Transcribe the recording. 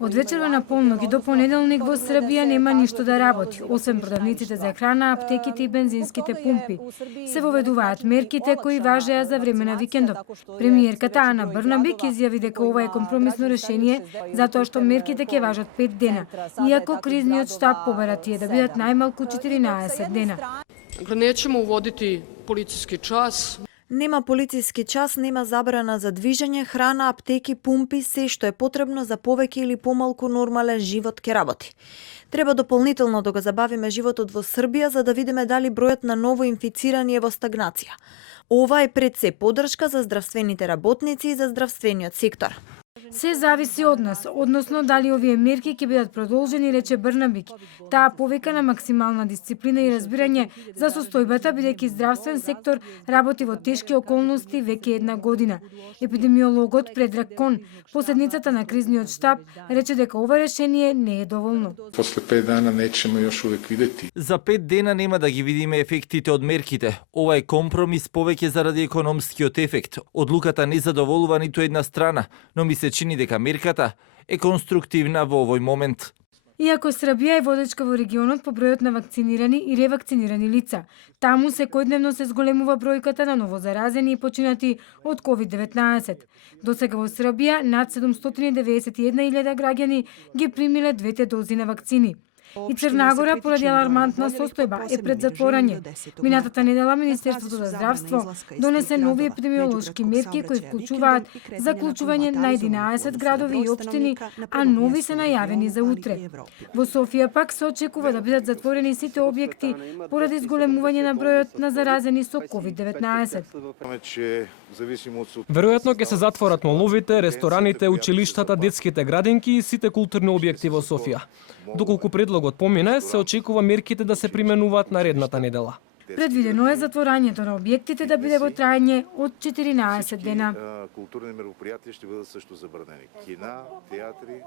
Од вечерва на полнок и до понеделник во Србија нема ништо да работи, освен продавниците за храна, аптеките и бензинските пумпи. Се воведуваат мерките кои важеа за време на викендов. Премиерката Ана Брнабик изјави дека ова е компромисно решение затоа што мерките ќе важат 5 дена, иако кризниот штаб побара тие да бидат најмалку 14 дена. Неćemo uvoditi policijski čas. Нема полициски час, нема забрана за движење, храна, аптеки, пумпи, се што е потребно за повеќе или помалку нормален живот ке работи. Треба дополнително да го забавиме животот во Србија за да видиме дали бројот на ново инфицирани е во стагнација. Ова е пред се поддршка за здравствените работници и за здравствениот сектор. Се зависи од нас, односно дали овие мерки ќе бидат продолжени, рече Брнабик. Таа повика на максимална дисциплина и разбирање за состојбата, бидејќи здравствен сектор работи во тешки околности веќе една година. Епидемиологот Предраг Кон, последницата на кризниот штаб, рече дека ова решение не е доволно. После 5 дана неćemo još uvek videti. За 5 дена нема да ги видиме ефектите од мерките. Ова е компромис повеќе заради економскиот ефект. Одлуката не задоволува ниту една страна, но ми се чини дека мерката е конструктивна во овој момент. Иако Србија е водечка во регионот по бројот на вакцинирани и ревакцинирани лица, таму секојдневно се зголемува бројката на новозаразени и починати од COVID-19. Досега во Србија над 791.000 граѓани ги примиле двете дози на вакцини. И Црнагора поради алармантна состојба е пред затворање. Минатата недела Министерството за здравство донесе нови епидемиолошки мерки кои вклучуваат заклучување на 11 градови и општини, а нови се најавени за утре. Во Софија пак се очекува да бидат затворени сите објекти поради зголемување на бројот на заразени со COVID-19. Веројатно ќе се затворат моловите, рестораните, училиштата, детските градинки и сите културни објекти во Софија. Доколку предлогот помине, се очекува мерките да се применуваат наредната недела. Предвидено е затворањето на објектите да биде во трајање од 14 дена. Културни меропријатија ќе бидат също забранени. Кина, театри,